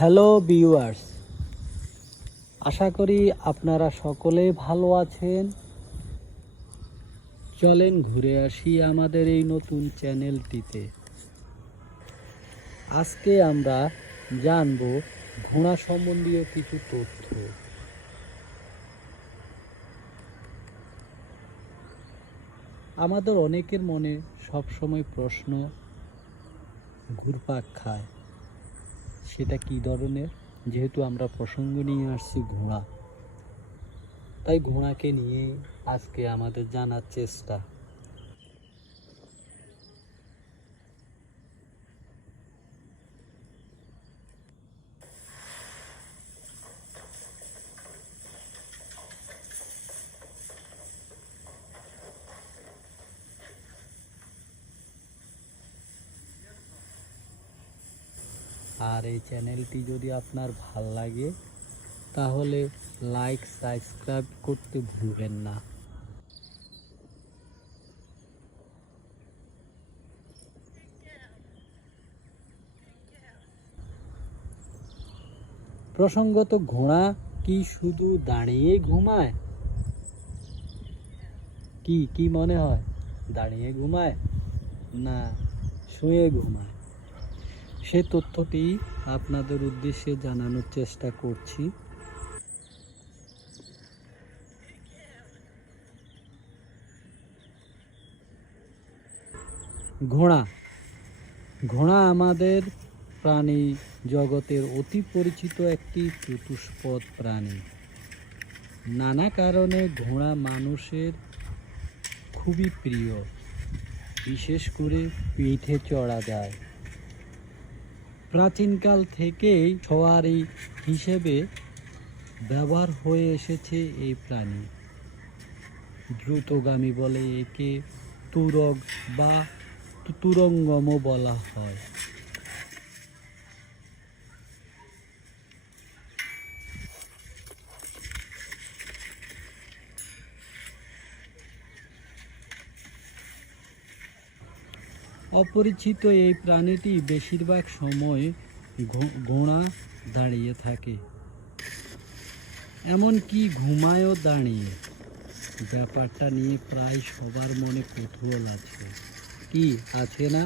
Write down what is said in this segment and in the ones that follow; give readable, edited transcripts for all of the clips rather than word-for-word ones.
Hello viewers, আশা করি আপনারা সকলে ভালো আছেন। চলেন ঘুরে আসি আমাদের এই নতুন চ্যানেলটিতে। আজকে আমরা জানব ঘোড়া সম্বন্ধীয় কিছু তথ্য। আমাদের অনেকের মনে সবসময় প্রশ্ন ঘুরপাক খায়, সেটা কি ধরনের? যেহেতু আমরা প্রসঙ্গ নিয়ে আসছি ঘোড়া, তাই ঘোড়াকে নিয়ে আজকে আমাদের জানার চেষ্টা। আর এই চ্যানেলটি যদি আপনার ভাল লাগে তাহলে লাইক সাবস্ক্রাইব করতে ভুলবেন না। প্রসঙ্গত, ঘোড়া কি শুধু দাঁড়িয়ে ঘুমায়? কি মনে হয়? দাঁড়িয়ে ঘুমায় না শুয়ে ঘুমায়? সে তথ্যটি আপনাদের উদ্দেশ্যে জানানোর চেষ্টা করছি। ঘোড়া ঘোড়া আমাদের প্রাণী জগতের অতি পরিচিত একটি চতুষ্পদ প্রাণী। নানা কারণে ঘোড়া মানুষের খুবই প্রিয়, বিশেষ করে পিঠে চড়া যায়। প্রাচীনকাল থেকেই সওয়ারি হিসেবে ব্যবহার হয়ে এসেছে এই প্রাণী। দ্রুতগামী বলে একে তুরগ বা তুরঙ্গমও বলা হয়। অপরিচিত এই প্রাণীটি বেশিরভাগ সময় ঘোড়া দাঁড়িয়ে থাকে, এমনকি ঘুমায়ও দাঁড়িয়ে। ব্যাপারটা নিয়ে প্রায় সবার মনে কৌতূহল আছে। কি আছে না?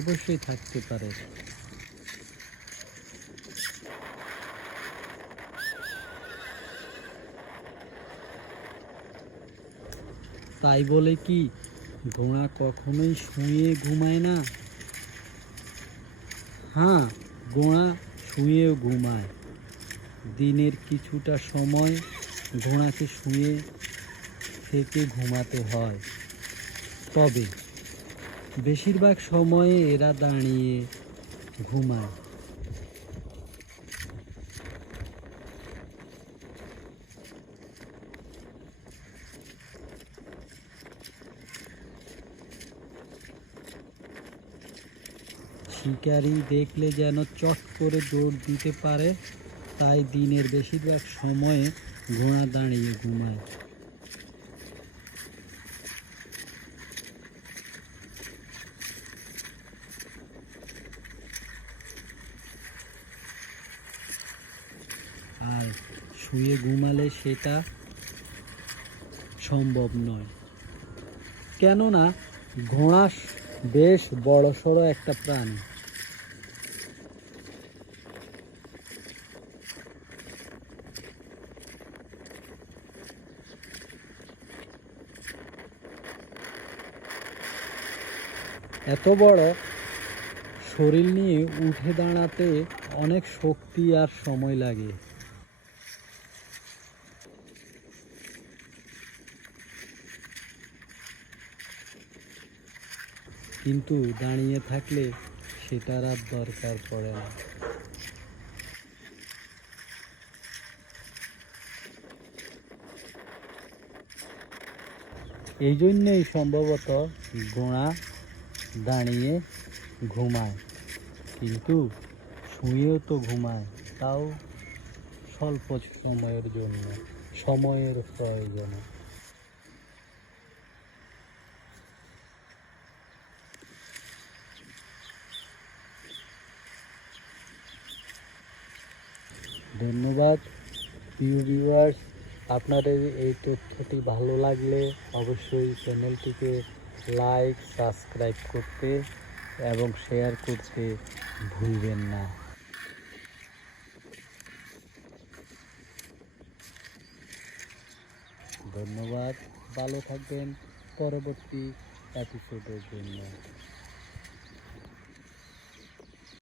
অবশ্যই থাকতে পারে। তাই বলে কি ঘোড়া কখনোই শুয়ে ঘুমায় না? হ্যাঁ, ঘোড়া শুয়েও ঘুমায়। দিনের কিছুটা সময় ঘোড়াকে শুয়ে থেকে ঘুমাতে হয়, তবে বেশিরভাগ সময়ে এরা দাঁড়িয়ে ঘুমায়। শিকারি দেখলে যেন চট করে দৌড় দিতে পারে, তাই দিনের বেশিরভাগ সময়ে ঘোড়া দাঁড়িয়ে ঘুমায়। আর শুয়ে ঘুমালে সেটা সম্ভব নয়, কেননা ঘোড়া বেশ বড়সড় একটা প্রাণী। এত বড় শরীর নিয়ে উঠে দাঁড়াতে অনেক শক্তি আর সময় লাগে। কিন্তু দাঁড়িয়ে থাকলে সেটার আর দরকার পড়ে না। এই জন্যই সম্ভবত ঘোড়া দাঁড়িয়ে ঘুমায়, কিন্তু শুয়েও তো ঘুমায়, তাও স্বল্প সময়ের জন্য, সময়ের প্রয়োজনে। ধন্যবাদ প্রিয় ভিউয়ার্স। আপনাদের এই তথ্যটি ভালো লাগলে অবশ্যই চ্যানেলটিকে লাইক সাবস্ক্রাইব করতে এবং শেয়ার করতে ভুলবেন না। ধন্যবাদ, ভালো থাকবেন পরবর্তী এপিসোডের জন্য।